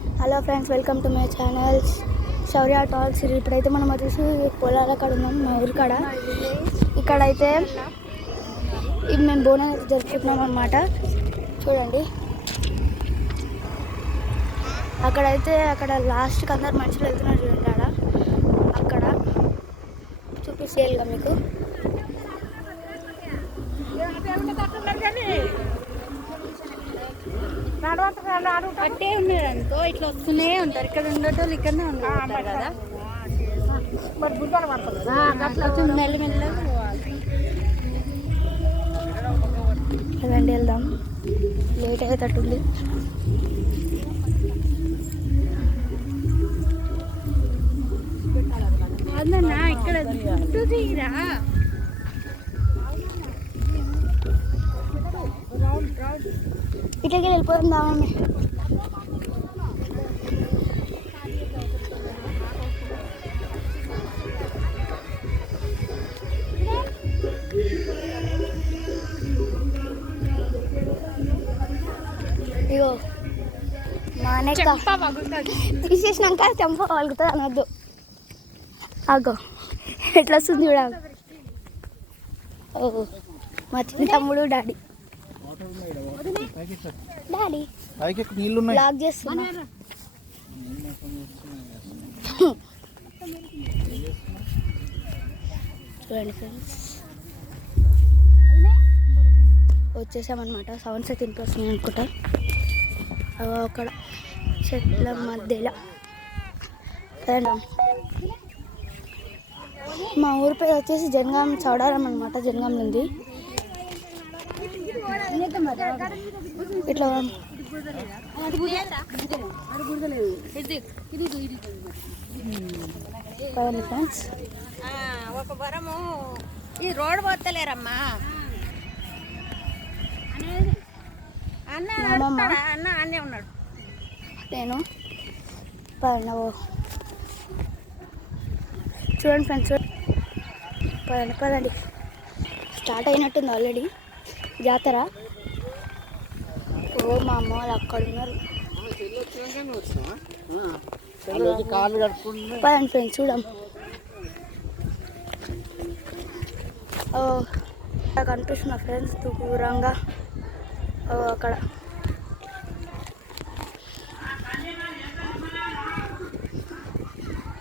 Hello friends, welcome to my channel Shaurya talks. ఇప్పుడైతే మనం వచ్చేసి పొలాల కాడ ఉన్నాం, మా ఊరి కాడ. ఇక్కడైతే ఇది మేము బోనాలు అయితే జరుపుకుంటున్నాం అన్నమాట. చూడండి, అక్కడ లాస్ట్కి అందరు మనుషులు వెళ్తున్నారు చూడండి. అక్కడ చూపిస్తేయాలిగా మీకు. అట్టే ఉన్నారు అనుకో, ఇట్లా వస్తూనే ఉంటారు. ఇక్కడ ఉండేటోళ్ళు ఇక్కడనే ఉంటారు కదా, కొంచెం మెల్లమెల్లగా పోవాలి. అదండి, వెళ్దాం, లేట్ అయ్యేటట్టుంది. అదన్నా ఇక్కడ చుట్టూ తీరా ఇట్లకి వెళ్ళిపోతుందా మమ్మీ? ఇగో మా నెక్క తీసేసినాక చెంప పలుకుతుంది అనొద్దు. అగో ఎట్లా వస్తుంది చూడ. ఓ మా చిన్న తమ్ముడు డాడీ బ్లాగ్ చేస్తున్నా. చూడండి ఫ్రెండ్స్, వచ్చేసామన్నమాట. సౌండ్స్ అయితే ఇంట్లో వస్తున్నాయి అనుకుంటా. అక్కడ చెట్ల మధ్యలో మా ఊరి పేరు వచ్చేసి జనగాం చౌడారం అనమాట. జనగాం ఉంది. ఇట్లా ఫ్రెండ్స్, ఒక వరము ఈ రోడ్డు పోతలేరమ్మా. అన్న అన్నే ఉన్నాడు. నేను చూడండి ఫ్రెండ్స్, పదండి. స్టార్ట్ అయినట్టుంది ఆల్రెడీ జాతర. ఓ మా అమ్మ వాళ్ళు అక్కడ ఉన్నారు. పదండి ఫ్రెండ్స్, చూద్దాం. కనిపిస్తున్నా ఫ్రెండ్స్ దూరంగా. అక్కడ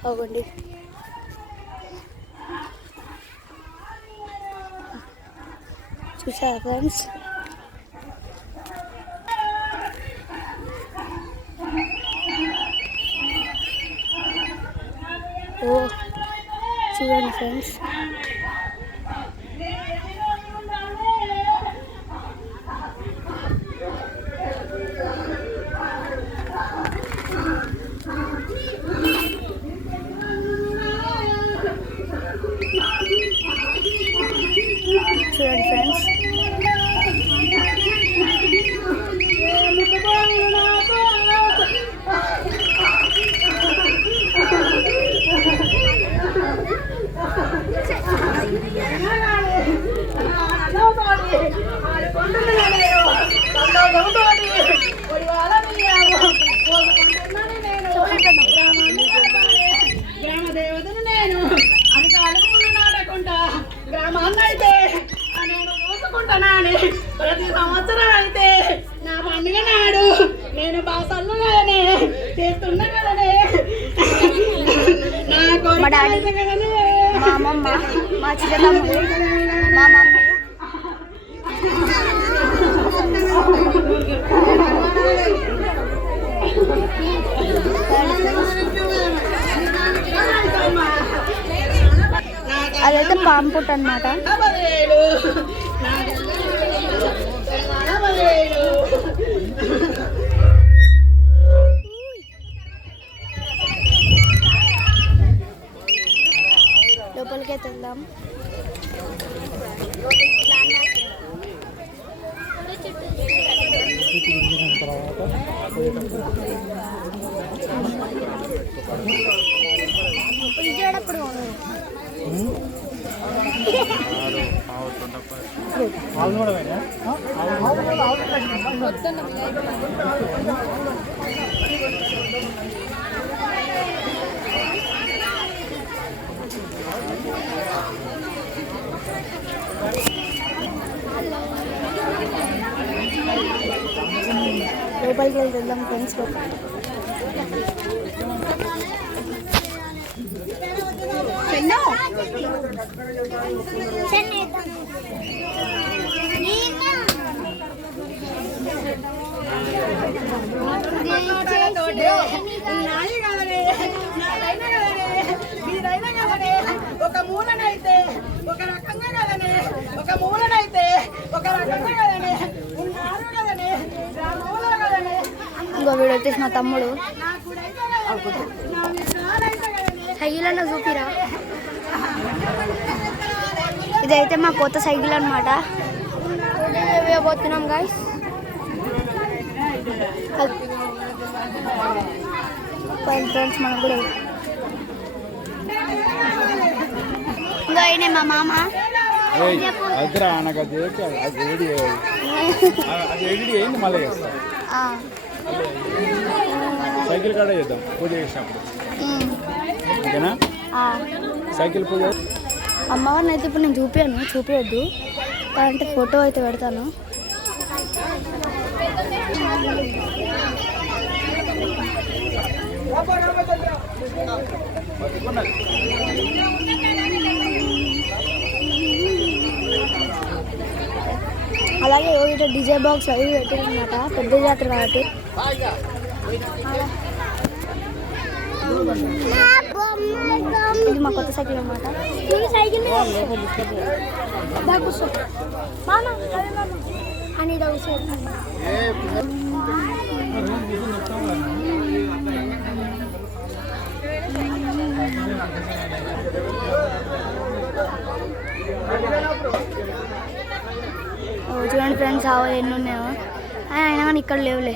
అవ్వండి. చూసారా ఫ్రెండ్స్? ఓ చూడండి ఫ్రెండ్స్, చూడండి ఫ్రెండ్స్. గ్రామదేవతను నేను అది కాలుపులు నాటకుండా గ్రామాన్నైతే నేను చూసుకుంటున్నాను. ప్రతి సంవత్సరం అయితే నా పండుగ నాడు నేను బాసల్లుగానే చేస్తున్నా కదనే. మా డాడీ, మా అమ్మమ్మ, మా చిన్న తమ్ముడు, మా మమ్మీ. అదైతే పాము పుట్ట అన్నమాట. లోపలికి వెళ్దాం. లోపలికి వెళ్తున్నాం ఫ్రెండ్స్. ఒక మూలనైతే ఒక రకంగా కదనే, ఒక మూలనైతే ఒక రకంగా కదనే, ఉన్నారు కదనే, గ్రామంలో కదనే. ఇంకో వీడు వచ్చేసి మా తమ్ముడు. సైకిల్ అన్న చూపిరా. ఇదైతే మా కొత్త సైకిల్ అనమాట. పోతున్నాం గాయస్. ఫ్రెండ్స్ మనం కూడా ఇంకా అయినా మా మామ సైకిల్ కాడ చేద్దాం పూజ చేసినప్పుడు. ఓకేనా? సైకిల్ పూజ. అమ్మవారిని అయితే ఇప్పుడు నేను చూపించొద్దు అంటే ఫోటో అయితే పెడతాను. అలాగే ఇట్లా డిజే బాక్స్ అవి పెట్టారనమాట, పెద్ద జాతర కాబట్టి. ఇది మా కొత్త సైకిల్ అనమాట. సైకిల్ అని చూడండి ఫ్రెండ్స్, ఎన్ని ఉన్నాయో. అయినా కానీ ఇక్కడ లేవులే.